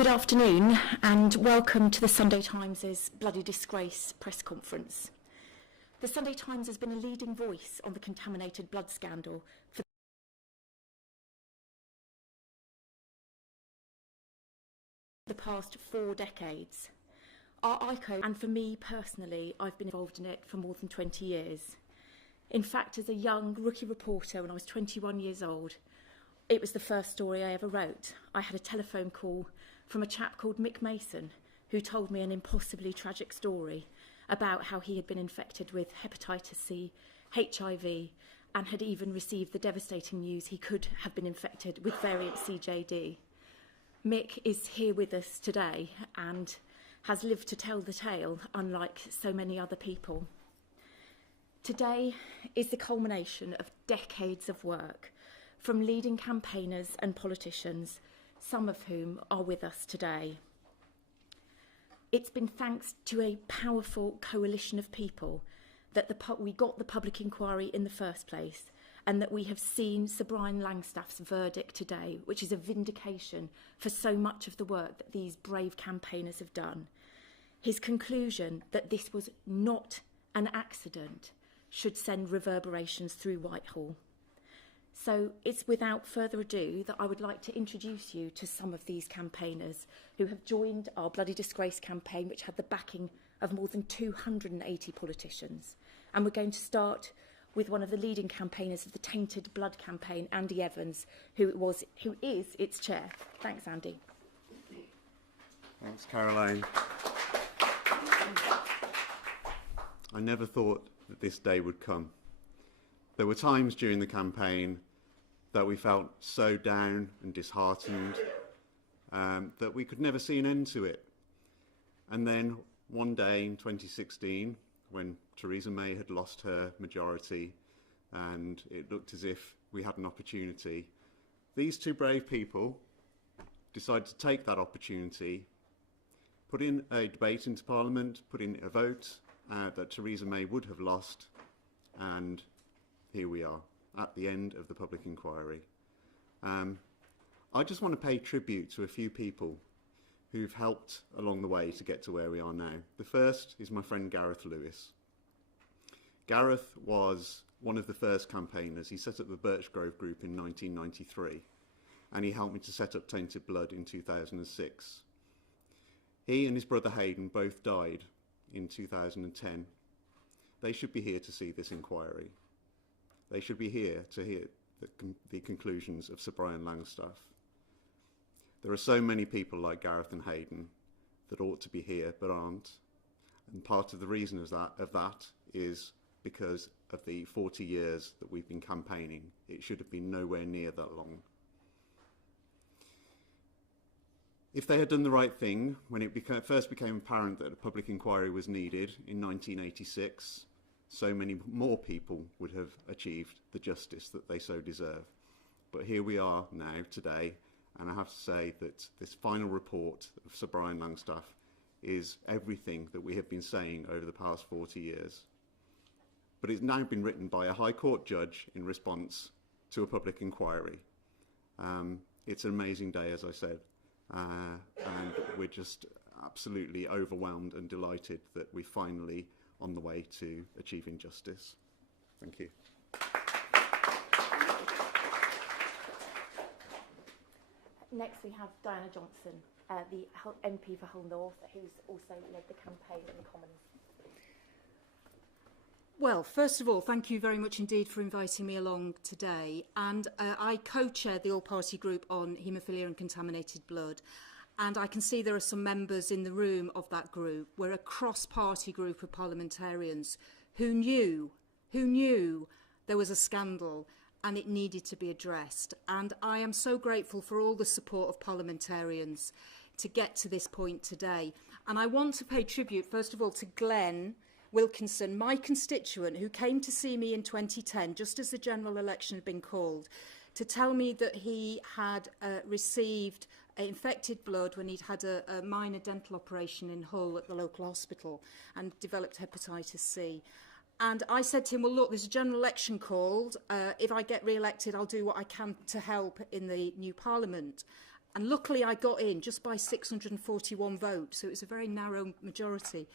Good afternoon and welcome to the Sunday Times' Bloody Disgrace press conference. The Sunday Times has been a leading voice on the contaminated blood scandal for the past 4 decades. Our ICO, and for me personally, I've been involved in it for more than 20 years. In fact, as a young rookie reporter when I was 21 years old, it was the first story I ever wrote. I had a telephone call from a chap called Mick Mason, who told me an impossibly tragic story about how he had been infected with hepatitis C, HIV, and had even received the devastating news he could have been infected with variant CJD. Mick is here with us today and has lived to tell the tale, unlike so many other people. Today is the culmination of decades of work from leading campaigners and politicians, some of whom are with us today. It's been thanks to a powerful coalition of people that we got the public inquiry in the first place, and that we have seen Sir Brian Langstaff's verdict today, which is a vindication for so much of the work that these brave campaigners have done. His conclusion that this was not an accident should send reverberations through Whitehall. So it's without further ado that I would like to introduce you to some of these campaigners who have joined our Bloody Disgrace campaign, which had the backing of more than 280 politicians. And we're going to start with one of the leading campaigners of the Tainted Blood campaign, Andy Evans, who is its chair. Thanks, Andy. Thanks, Caroline. I never thought that this day would come. There were times during the campaign that we felt so down and disheartened that we could never see an end to it. And then one day in 2016, when Theresa May had lost her majority and it looked as if we had an opportunity, these two brave people decided to take that opportunity, put in a debate into Parliament, put in a vote that Theresa May would have lost, and here we are at the end of the public inquiry. I just want to pay tribute to a few people who've helped along the way to get to where we are now. The first is my friend Gareth Lewis. Gareth was one of the first campaigners. He set up the Birchgrove Group in 1993, and he helped me to set up Tainted Blood in 2006. He and his brother Hayden both died in 2010. They should be here to see this inquiry. They should be here to hear the conclusions of Sir Brian Langstaff. There are so many people like Gareth and Hayden that ought to be here but aren't. And part of the reason of that is because of the 40 years that we've been campaigning. It should have been nowhere near that long. If they had done the right thing when it first became apparent that a public inquiry was needed in 1986, so many more people would have achieved the justice that they so deserve. But here we are now, today, and I have to say that this final report of Sir Brian Langstaff is everything that we have been saying over the past 40 years. But it's now been written by a High Court judge in response to a public inquiry. It's an amazing day, as I said, and we're just absolutely overwhelmed and delighted that we're finally on the way to achieving justice. Thank you. Next we have Diana Johnson, the MP for Hull North, who's also led the campaign in the Commons. Well, first of all, thank you very much indeed for inviting me along today. And I co-chair the all-party group on haemophilia and contaminated blood. And I can see there are some members in the room of that group. We're a cross-party group of parliamentarians who knew there was a scandal and it needed to be addressed. And I am so grateful for all the support of parliamentarians to get to this point today. And I want to pay tribute, first of all, to Glenn Wilkinson, my constituent, who came to see me in 2010, just as the general election had been called, to tell me that he had received infected blood when he'd had a minor dental operation in Hull at the local hospital and developed hepatitis C. And I said to him, well, look, there's a general election called. If I get re-elected, I'll do what I can to help in the new parliament. And luckily I got in just by 641 votes, so it was a very narrow majority.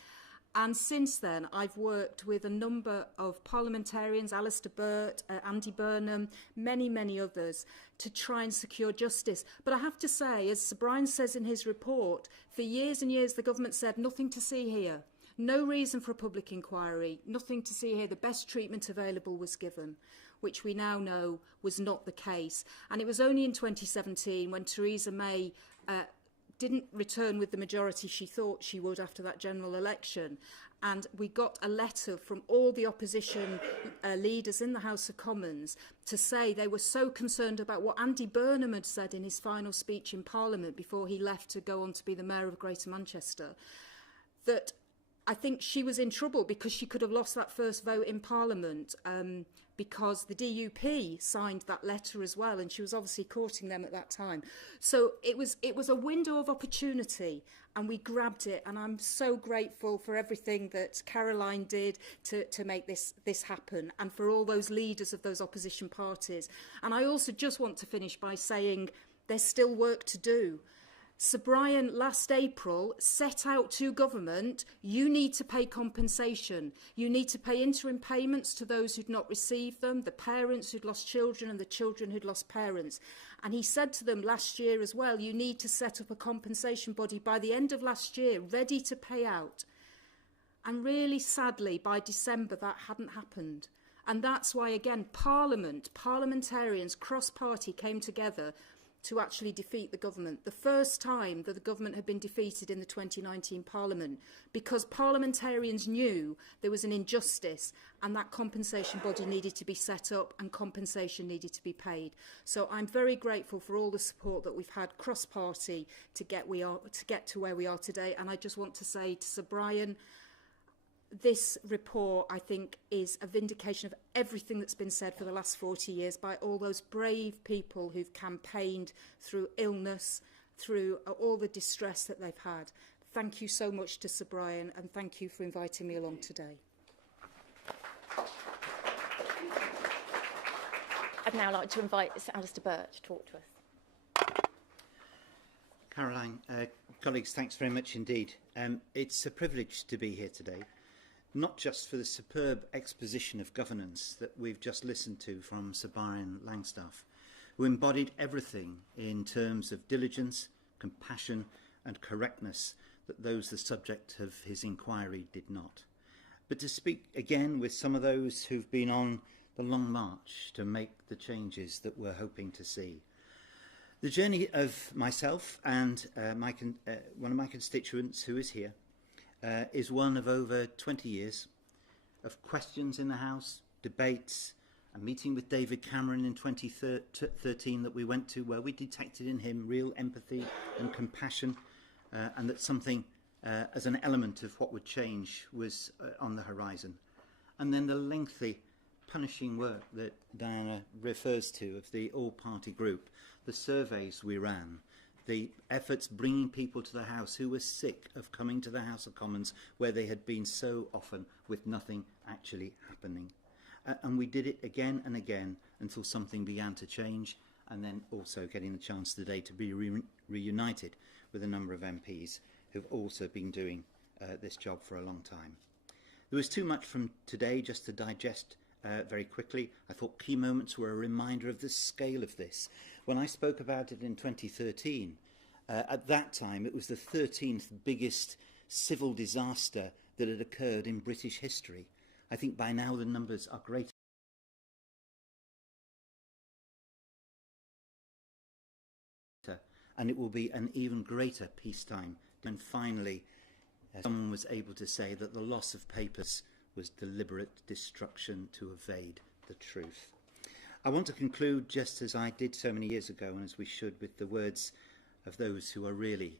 And since then, I've worked with a number of parliamentarians, Alistair Burt, Andy Burnham, many, many others, to try and secure justice. But I have to say, as Sir Brian says in his report, for years and years the government said nothing to see here. No reason for a public inquiry, nothing to see here. The best treatment available was given, which we now know was not the case. And it was only in 2017 when Theresa May didn't return with the majority she thought she would after that general election. And we got a letter from all the opposition leaders in the House of Commons to say they were so concerned about what Andy Burnham had said in his final speech in Parliament before he left to go on to be the Mayor of Greater Manchester, that I think she was in trouble because she could have lost that first vote in Parliament because the DUP signed that letter as well, and she was obviously courting them at that time. So it was a window of opportunity, and we grabbed it, and I'm so grateful for everything that Caroline did to make this happen, and for all those leaders of those opposition parties. And I also just want to finish by saying there's still work to do. Sir Brian, last April, set out to government, you need to pay compensation. You need to pay interim payments to those who'd not received them, the parents who'd lost children and the children who'd lost parents. And he said to them last year as well, you need to set up a compensation body by the end of last year, ready to pay out. And really sadly, by December, that hadn't happened. And that's why, again, parliamentarians, cross-party came together to actually defeat the government. The first time that the government had been defeated in the 2019 Parliament, because parliamentarians knew there was an injustice and that compensation body needed to be set up and compensation needed to be paid. So I'm very grateful for all the support that we've had cross-party to get to where we are today. And I just want to say to Sir Brian, this report, I think, is a vindication of everything that's been said for the last 40 years by all those brave people who've campaigned through illness, through all the distress that they've had. Thank you so much to Sir Brian, and thank you for inviting me along today. I'd now like to invite Sir Alistair Burt to talk to us. Caroline, colleagues, thanks very much indeed. It's a privilege to be here today, not just for the superb exposition of governance that we've just listened to from Sir Brian Langstaff, who embodied everything in terms of diligence, compassion and correctness that those the subject of his inquiry did not, but to speak again with some of those who've been on the long march to make the changes that we're hoping to see. The journey of myself and one of my constituents who is here is one of over 20 years of questions in the House, debates, a meeting with David Cameron in 2013 that we went to, where we detected in him real empathy and compassion, and that something as an element of what would change was on the horizon. And then the lengthy punishing work that Diana refers to of the all-party group, the surveys we ran, the efforts bringing people to the House who were sick of coming to the House of Commons where they had been so often with nothing actually happening. And we did it again and again until something began to change, and then also getting the chance today to be reunited with a number of MPs who've also been doing this job for a long time. There was too much from today just to digest very quickly. I thought key moments were a reminder of the scale of this. When I spoke about it in 2013, at that time it was the 13th biggest civil disaster that had occurred in British history. I think by now the numbers are greater. And it will be an even greater peacetime. And finally, someone was able to say that the loss of papers was deliberate destruction to evade the truth. I want to conclude just as I did so many years ago, and as we should, with the words of those who are really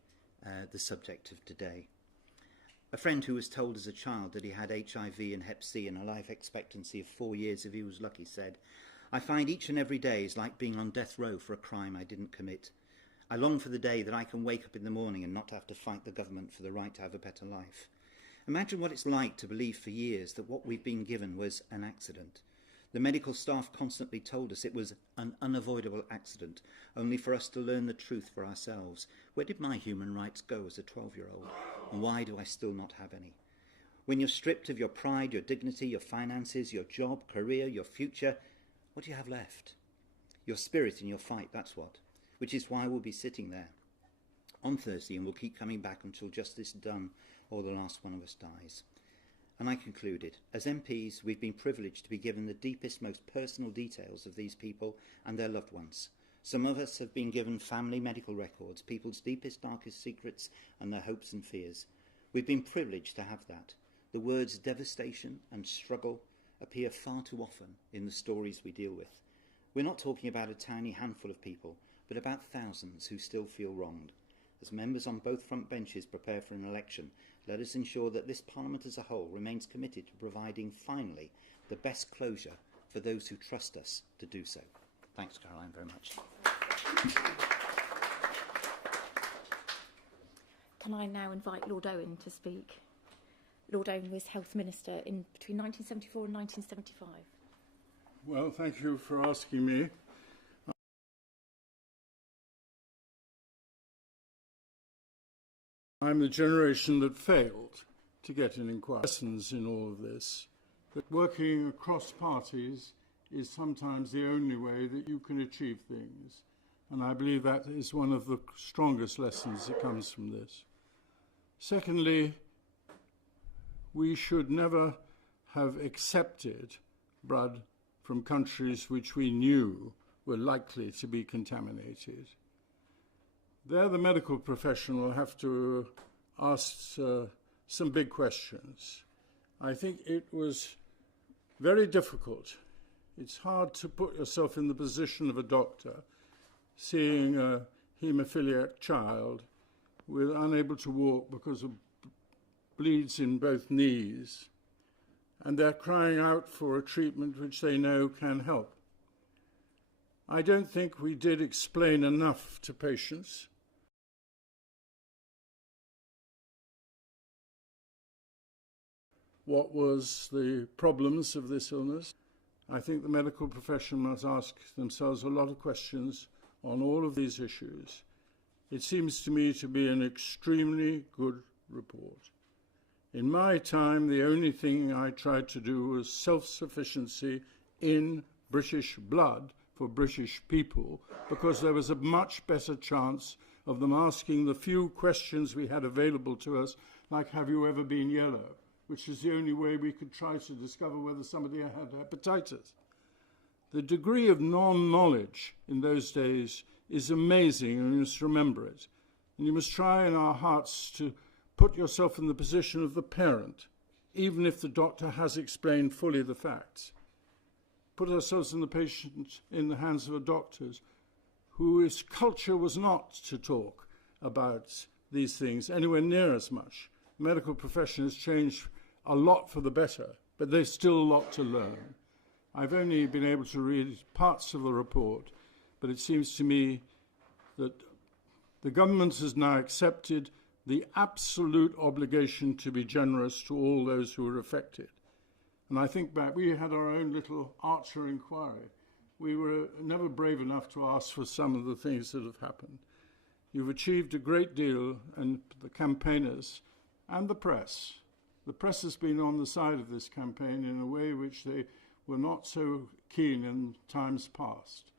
the subject of today. A friend who was told as a child that he had HIV and Hep C and a life expectancy of 4 years if he was lucky said, "I find each and every day is like being on death row for a crime I didn't commit. I long for the day that I can wake up in the morning and not have to fight the government for the right to have a better life." Imagine what it's like to believe for years that what we've been given was an accident. The medical staff constantly told us it was an unavoidable accident, only for us to learn the truth for ourselves. Where did my human rights go as a 12-year-old? And why do I still not have any? When you're stripped of your pride, your dignity, your finances, your job, career, your future, what do you have left? Your spirit in your fight, that's what. Which is why we'll be sitting there on Thursday, and we'll keep coming back until justice is done or the last one of us dies. And I concluded, as MPs, we've been privileged to be given the deepest, most personal details of these people and their loved ones. Some of us have been given family medical records, people's deepest, darkest secrets and their hopes and fears. We've been privileged to have that. The words devastation and struggle appear far too often in the stories we deal with. We're not talking about a tiny handful of people, but about thousands who still feel wronged. As members on both front benches prepare for an election, let us ensure that this Parliament as a whole remains committed to providing, finally, the best closure for those who trust us to do so. Thanks, Caroline, very much. Can I now invite Lord Owen to speak? Lord Owen was Health Minister between 1974 and 1975. Well, thank you for asking me. I'm the generation that failed to get an inquiry. Lessons in all of this, that working across parties is sometimes the only way that you can achieve things. And I believe that is one of the strongest lessons that comes from this. Secondly, we should never have accepted blood from countries which we knew were likely to be contaminated. There, the medical profession will have to ask some big questions. I think it was very difficult. It's hard to put yourself in the position of a doctor seeing a haemophiliac child unable to walk because of bleeds in both knees, and they're crying out for a treatment which they know can help. I don't think we did explain enough to patients. What was the problems of this illness? I think the medical profession must ask themselves a lot of questions on all of these issues. It seems to me to be an extremely good report. In my time, the only thing I tried to do was self-sufficiency in British blood for British people, because there was a much better chance of them asking the few questions we had available to us, like, have you ever been yellow? Which is the only way we could try to discover whether somebody had hepatitis. The degree of non-knowledge in those days is amazing, and you must remember it. And you must try in our hearts to put yourself in the position of the parent, even if the doctor has explained fully the facts. Put ourselves in the hands of the doctors whose culture was not to talk about these things anywhere near as much. The medical profession has changed a lot for the better, but there's still a lot to learn. I've only been able to read parts of the report, but it seems to me that the government has now accepted the absolute obligation to be generous to all those who were affected. And I think back, we had our own little Archer inquiry. We were never brave enough to ask for some of the things that have happened. You've achieved a great deal, and the campaigners and the press. The press has been on the side of this campaign in a way which they were not so keen in times past.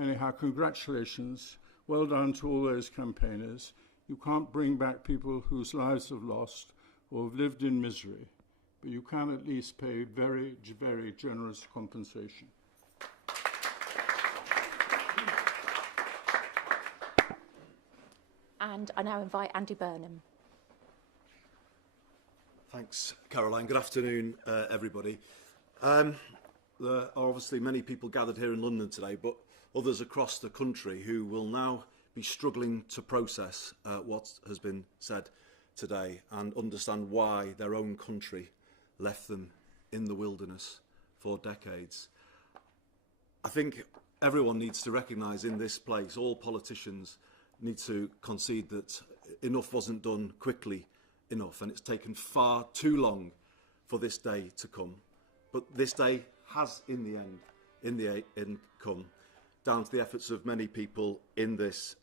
Anyhow, congratulations. Well done to all those campaigners. You can't bring back people whose lives have lost or have lived in misery, but you can at least pay very, very generous compensation. And I now invite Andy Burnham. Thanks, Caroline. Good afternoon, everybody. There are obviously many people gathered here in London today, but others across the country who will now be struggling to process what has been said today and understand why their own country left them in the wilderness for decades. I think everyone needs to recognise in this place, all politicians need to concede that enough wasn't done quickly enough, and it's taken far too long for this day to come. But this day has in the end come down to the efforts of many people in this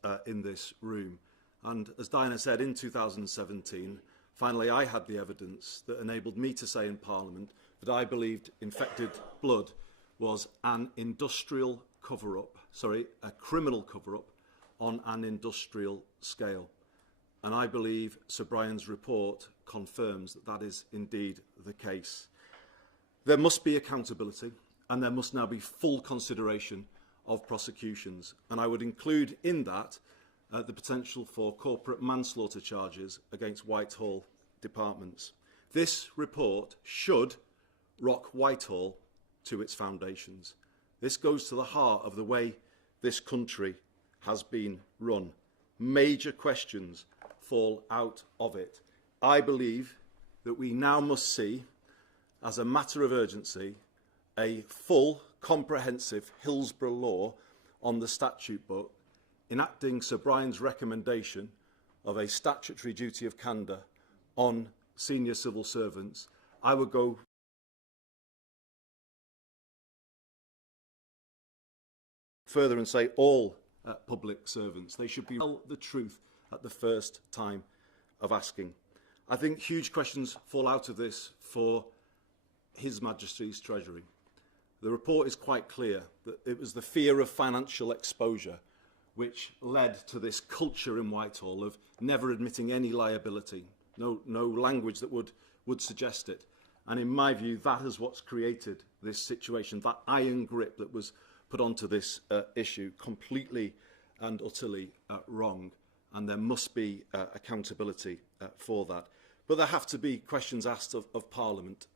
room. And as Diana said, in 2017, finally I had the evidence that enabled me to say in Parliament that I believed infected blood was an industrial cover-up, a criminal cover-up on an industrial scale. And I believe Sir Brian's report confirms that that is indeed the case. There must be accountability, and there must now be full consideration of prosecutions. And I would include in that the potential for corporate manslaughter charges against Whitehall departments. This report should rock Whitehall to its foundations. This goes to the heart of the way this country has been run. Major questions fall out of it. I believe that we now must see, as a matter of urgency, a full, comprehensive Hillsborough law on the statute book, enacting Sir Brian's recommendation of a statutory duty of candour on senior civil servants. I would go further and say all public servants. They should be tell the truth at the first time of asking. I think huge questions fall out of this for His Majesty's Treasury. The report is quite clear that it was the fear of financial exposure which led to this culture in Whitehall of never admitting any liability, no language that would suggest it. And in my view, that is what's created this situation, that iron grip that was put onto this issue, completely and utterly wrong. And there must be accountability for that. But there have to be questions asked of Parliament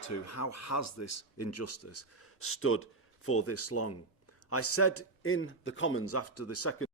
too. How has this injustice stood for this long? I said in the Commons after the second